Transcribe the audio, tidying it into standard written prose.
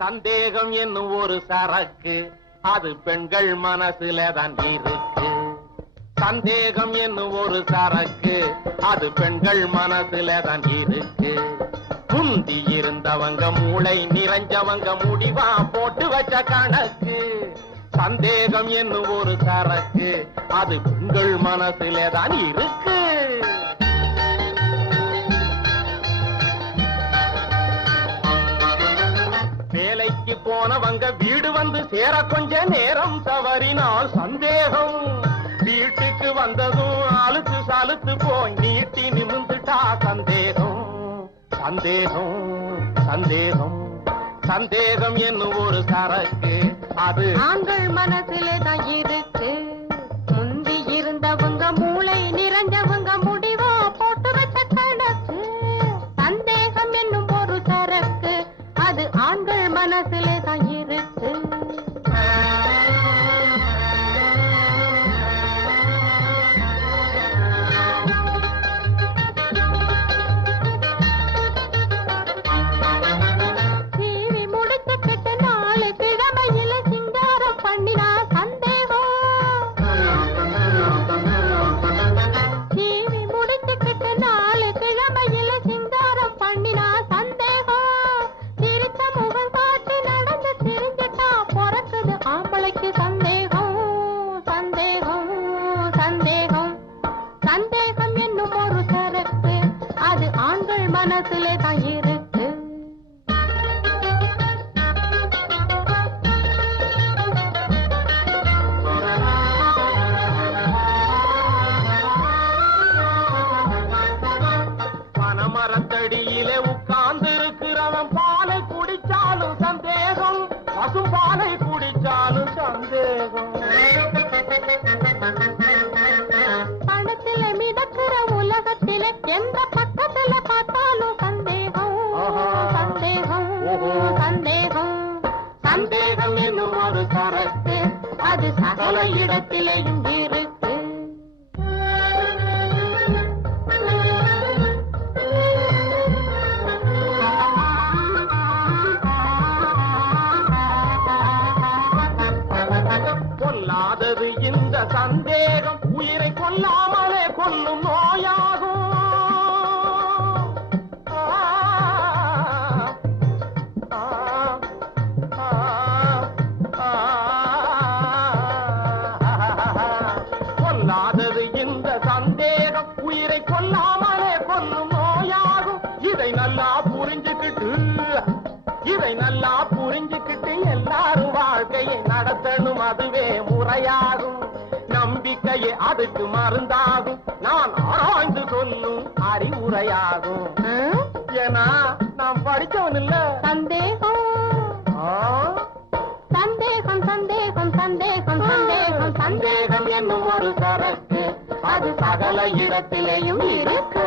சந்தேகம் என்னும் ஒரு சரக்கு அது பெண்கள் மனசுல தான் இருக்கு. சந்தேகம் என்னும் ஒரு சரக்கு அது பெண்கள் மனசுல தான் இருக்கு. முந்தி இருந்தவங்க மூளை நிறைஞ்சவங்க முடிவா போட்டு வச்ச கணக்கு. சந்தேகம் என்னும் ஒரு சரக்கு அது பெண்கள் மனசுல தான் இருக்கு. வேலைக்கு போனவங்க வீடு வந்து சேர கொஞ்ச நேரம் தவறினால் சந்தேகம். வீட்டுக்கு வந்ததும் அழுத்து சாலுத்து போய் நீட்டி நிமிந்துட்டா சந்தேகம். சந்தேகம் சந்தேகம் சந்தேகம் என்னும் ஒரு சரக்கு அது ஆண்கள் மனசுல தான் இருக்கு. முந்தி இருந்தவங்க மூளை நிறைஞ்சவங்க முடிவா போட்டு வச்ச கணக்கு. சந்தேகம் என்னும் ஒரு சரக்கு அது ஆண்கள் மனசுல தான் இருக்கு. டிவி முடிச்சுக்கிட்டு 4 கிழமையில சிங்காரம் பண்ணினா சந்தேகம். டிவி முடிச்சுக்கிட்டு 4 கிழமையில சிங்காரம் பண்ணினா சந்தேகம். சிரிச்ச முகம் காட்டி நடந்து திரிஞ்சிட்டா பிறக்குது ஆம்பளைக்கு சந்தேகம். சந்தேகம் சந்தேகம் சந்தேகம் என்னும் ஒரு சரக்கு அது ஆண்கள் மனசுல தான் இருக்கு. பனமரத்தடியிலே உட்கார்ந்து இருக்கிறவன் பாலை குடிச்சாலும் சந்தேகம். பசும் பாலை குடிச்சாலும் சந்தேகம். பணத்தில மிதக்கிற உலகத்தில எந்த பக்கத்துல பார்த்தாலும் சந்தேகம். சந்தேகம் சந்தேகம் சந்தேகம் என்னும் ஒரு சரக்கு அது சகல இடத்திலேயும் இருக்கு. கொல்லாதது இந்த சந்தேகம் உயிரை கொல்லாமலே கொல்லும் நோயாகும். கொல்லாதது இந்த சந்தேகம் உயிரை கொல்லாமலே கொல்லும் நோயாகும். இதை நல்லா புரிஞ்சுக்கிட்டு எல்லாரும் வாழ்க்கையை நடத்தணும். அதுவே முறையாகும். நம்பிக்கையே அதுக்கு மருந்தாகும். நான் ஆராய்ந்து சொல்லும் அறிவுரையாகும். ஏன்னா நாம் படிச்சவன் இல்ல. சந்தேகம் சந்தேகம் சந்தேகம் சந்தேகம் சந்தேகம் சந்தேகம் என்னும் ஒரு சரக்கு அது சகல இடத்திலேயும் இருக்கு.